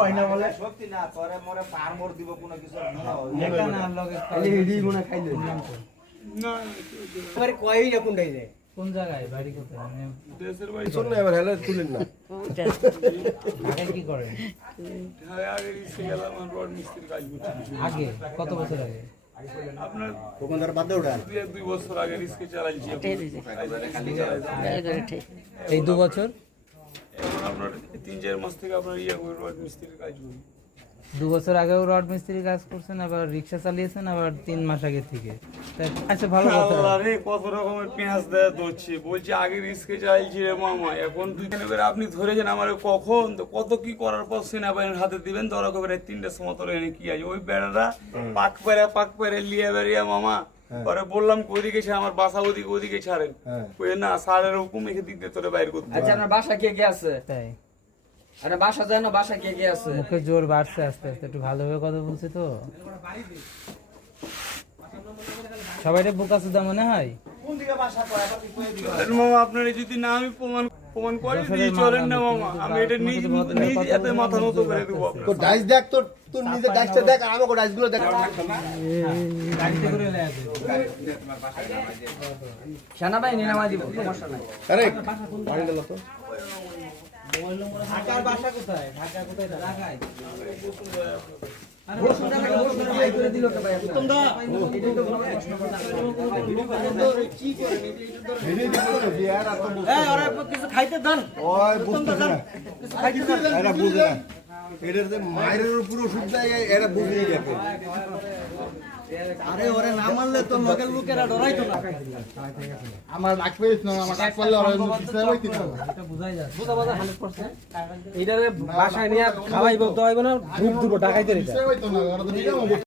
হয় না বলে? সত্যি না তোরে মরে পার মোর দিব কোনো কিছু একা না লগে খালি হিডি মনে খাইলো। এবারে কয়ই না কোনটাই যায় কোন জায়গায়? বাড়ি কোথায়? মানে দেশের বাড়ি শোন না এবার হেলে তুলেন না। ঢাকায় কি করেন আগে রিক্সে গেলাম আর রড মিস্ত্রির কাজ করছি আগে? কত বছর আগে? আপনার দোকানদার বাদ ওটা দুই বছর আগে রিক্সে চালাইছি। এই দু বছর? আপনার তিন চার মাস থেকে আপনার ইয়ে করে রড মিস্ত্রির কাজ করি। দু বছর আগেও রড মিস্ত্রি কাজ করছেন আবার রিক্সা চালিয়েছেন আবার তিন মাস আগে থেকে। আচ্ছা ভালো কথা। আল্লাহ কত রকমের পেঁয়াজ দেয় ধরছে। বলছে আগে রিস্কে চাইছি রে মামা এখন দুইখানে করে আপনি ধরেছেন আমার কখন? তো কত কি করার পর সেনাবাহিনীর হাতে দিবেন? ধরা করে তিনটের সময় এনে কি আছে? ওই বেড়াটা পাক পেরে পাক পেরে লিয়ে বেরিয়ে মামা। পরে বললাম কি ওদিকে আমার বাসা ওদিকে ওদিকে ছাড়েন। হ্যাঁ। না স্যারের হুকুম এখান দিয়ে তোরে বাইর করতে আচ্ছা আপনার বাসা কে কে আছে? তাই। আরে বাসা যায় না বাসা কে কে আছে? মুখে জোর বাড়ছে আস্তে আস্তে একটু ভালোভাবে কথা বলছি তো। সবাইটা বোকা সুদা মনে হয়? মামা আপনারা যদি না আমি প্রমাণ প্রমাণ করে দিই চলেন না মামা। আমি এটা নিজ নিজ এতে মাথা নত করে দেবো আপনার ডাইস দেখ তোর তোর নিজের ডাইসটা দেখ আর আমাকে ডাইসগুলো দেখ। গাড়িতে করে লেয়া সেনাবাহিনী নামা দিব সমস্যা নাই। আরে পানি দিল তো। ঢাকার বাসা কোথায়? ঢাকা কোথায়? ঢাকায়। মায়ের পুরো ওষুধ দেয় এটা বুঝেই গেছে। আরে ওরে না মারলে তো লোকের লোকেরা ডরাইতো না। আমার ডাক পেয়েছ না আমার ডাক ওরা হইতে না এটা বুঝাই বুঝা বাজা 100% এইটারে বাসায় নিয়ে খাওয়াইবো না ধূপ ডাকাইতে পিছনে হইতো না ওরা তো নিলাম